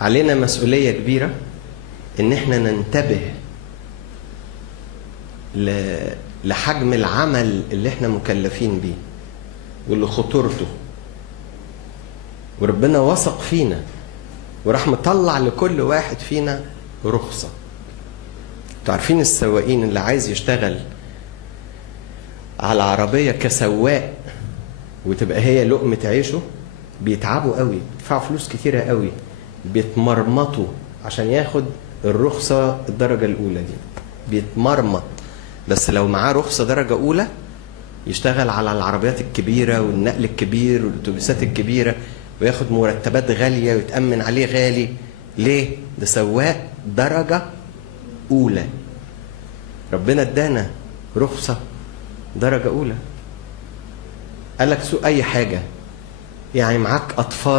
علينا مسؤولية كبيرة ان احنا ننتبه لحجم العمل اللي احنا مكلفين بيه ولخطورته. وربنا وثق فينا وراح مطلع لكل واحد فينا رخصة. انتوا عارفين السواقين اللي عايز يشتغل على عربية كسواق وتبقى هي لقمة عيشه بيتعبوا قوي، بيدفعوا فلوس كتيرة قوي، بيتمرمطوا عشان ياخد الرخصة الدرجة الأولى دي، بيتمرمط. بس لو معاه رخصة درجة أولى يشتغل على العربيات الكبيرة والنقل الكبير والأتوبيسات الكبيرة وياخد مرتبات غالية ويتأمن عليه غالي. ليه؟ ده سواق درجة أولى. ربنا ادانا رخصة درجة أولى. قالك سوق أي حاجة، يعني معاك أطفال